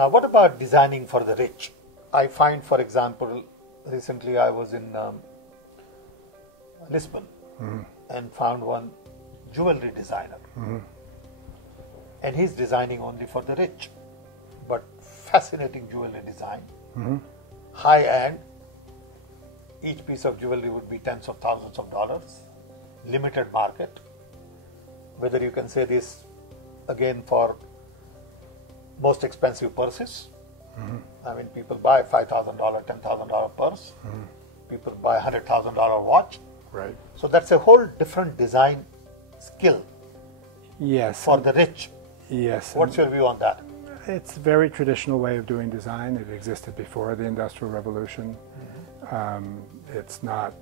Now, what about designing for the rich? I find, for example, recently I was in Lisbon and found one jewelry designer. And he's designing only for the rich, but fascinating jewelry design, high end. Each piece of jewelry would be tens of thousands of dollars, limited market. Whether you can say this again for most expensive purses. I mean, people buy $5,000, $10,000 purse. People buy $100,000 watch. Right. So that's a whole different design skill. Yes. For the rich. Yes. What's your view on that? It's a very traditional way of doing design. It existed before the Industrial Revolution. It's not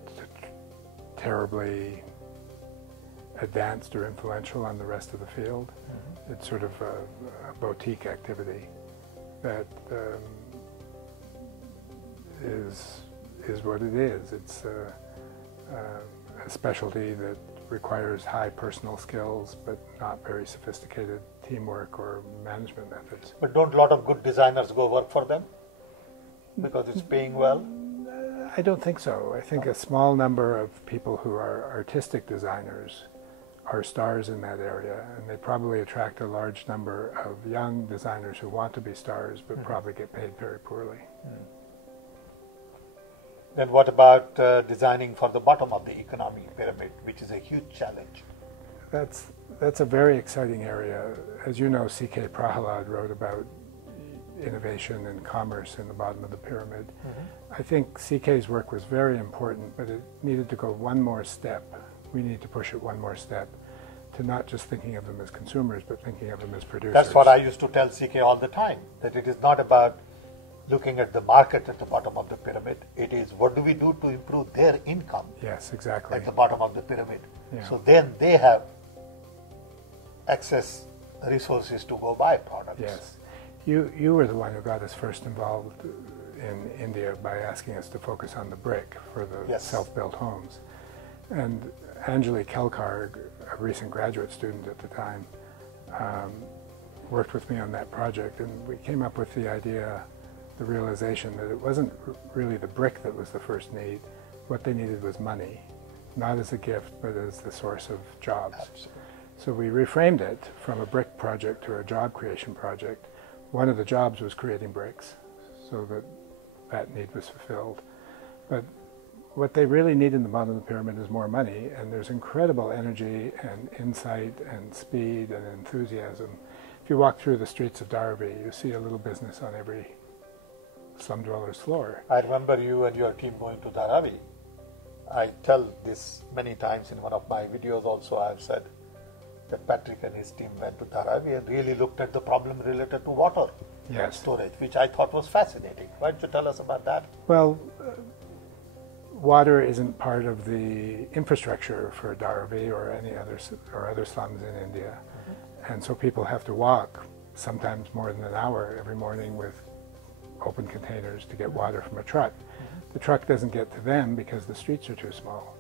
terribly advanced or influential on the rest of the field. It's sort of a boutique activity that is what it is. It's a specialty that requires high personal skills, but not very sophisticated teamwork or management methods. But don't a lot of good designers go work for them because it's paying well? I don't think so. I think a small number of people who are artistic designers are stars in that area, and they probably attract a large number of young designers who want to be stars but probably get paid very poorly. Then what about designing for the bottom of the economic pyramid, which is a huge challenge? That's a very exciting area. As you know, C.K. Prahalad wrote about innovation and commerce in the bottom of the pyramid. I think C.K.'s work was very important, but it needed to go one more step. We need to push it one more step to not just thinking of them as consumers, but thinking of them as producers. That's what I used to tell CK all the time, that it is not about looking at the market at the bottom of the pyramid. It is what do we do to improve their income. Yes, exactly. At the bottom of the pyramid. Yeah. So then they have access resources to go buy products. Yes. You were the one who got us first involved in India by asking us to focus on the brick for the self-built homes. And Anjali Kelkar, a recent graduate student at the time, worked with me on that project, and we came up with the idea, the realization that it wasn't really the brick that was the first need. What they needed was money, not as a gift, but as the source of jobs. Absolutely. So we reframed it from a brick project to a job creation project. One of the jobs was creating bricks, so that need was fulfilled. But what they really need in the bottom of the pyramid is more money, and there's incredible energy and insight and speed and enthusiasm. If you walk through the streets of Dharavi, you see a little business on every slum dweller's floor. I remember you and your team going to Dharavi. I tell this many times in one of my videos also. I've said that Patrick and his team went to Dharavi and really looked at the problem related to water storage, which I thought was fascinating. Why don't you tell us about that? Well, water isn't part of the infrastructure for Dharavi or any other slums in India, and so people have to walk sometimes more than an hour every morning with open containers to get water from a truck. The truck doesn't get to them because the streets are too small.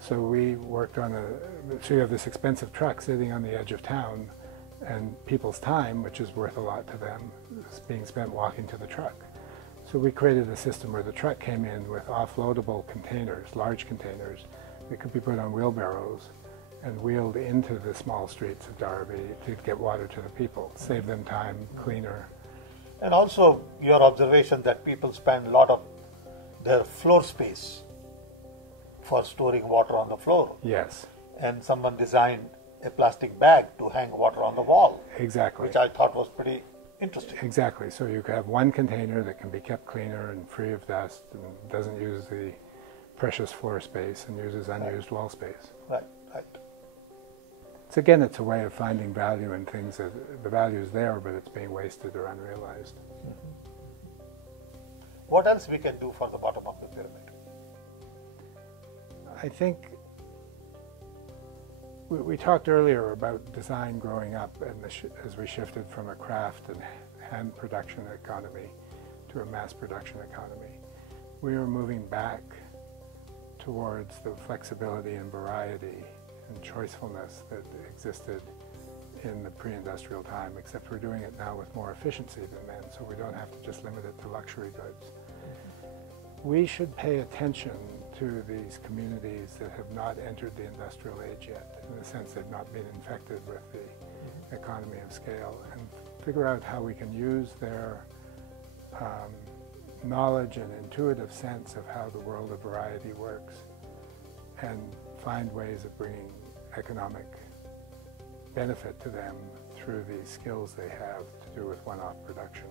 So we worked on so you have this expensive truck sitting on the edge of town, and people's time, which is worth a lot to them, is being spent walking to the truck. So we created a system where the truck came in with offloadable containers, large containers, that could be put on wheelbarrows and wheeled into the small streets of Dharavi to get water to the people, save them time, cleaner. And also your observation that people spend a lot of their floor space for storing water on the floor. Yes. And someone designed a plastic bag to hang water on the wall. Exactly. Which I thought was pretty interesting. Exactly. So you could have one container that can be kept cleaner and free of dust and doesn't use the precious floor space and uses unused wall space. Right, right. So again, it's a way of finding value in things that the value is there, but it's being wasted or unrealized. What else we can do for the bottom of the pyramid? I think we talked earlier about design growing up, and as we shifted from a craft and hand production economy to a mass production economy, we are moving back towards the flexibility and variety and choicefulness that existed in the pre-industrial time, except we're doing it now with more efficiency than men, so we don't have to just limit it to luxury goods. We should pay attention to these communities that have not entered the industrial age yet, in the sense they've not been infected with the economy of scale, and figure out how we can use their knowledge and intuitive sense of how the world of variety works, and find ways of bringing economic benefit to them through the skills they have to do with one-off production.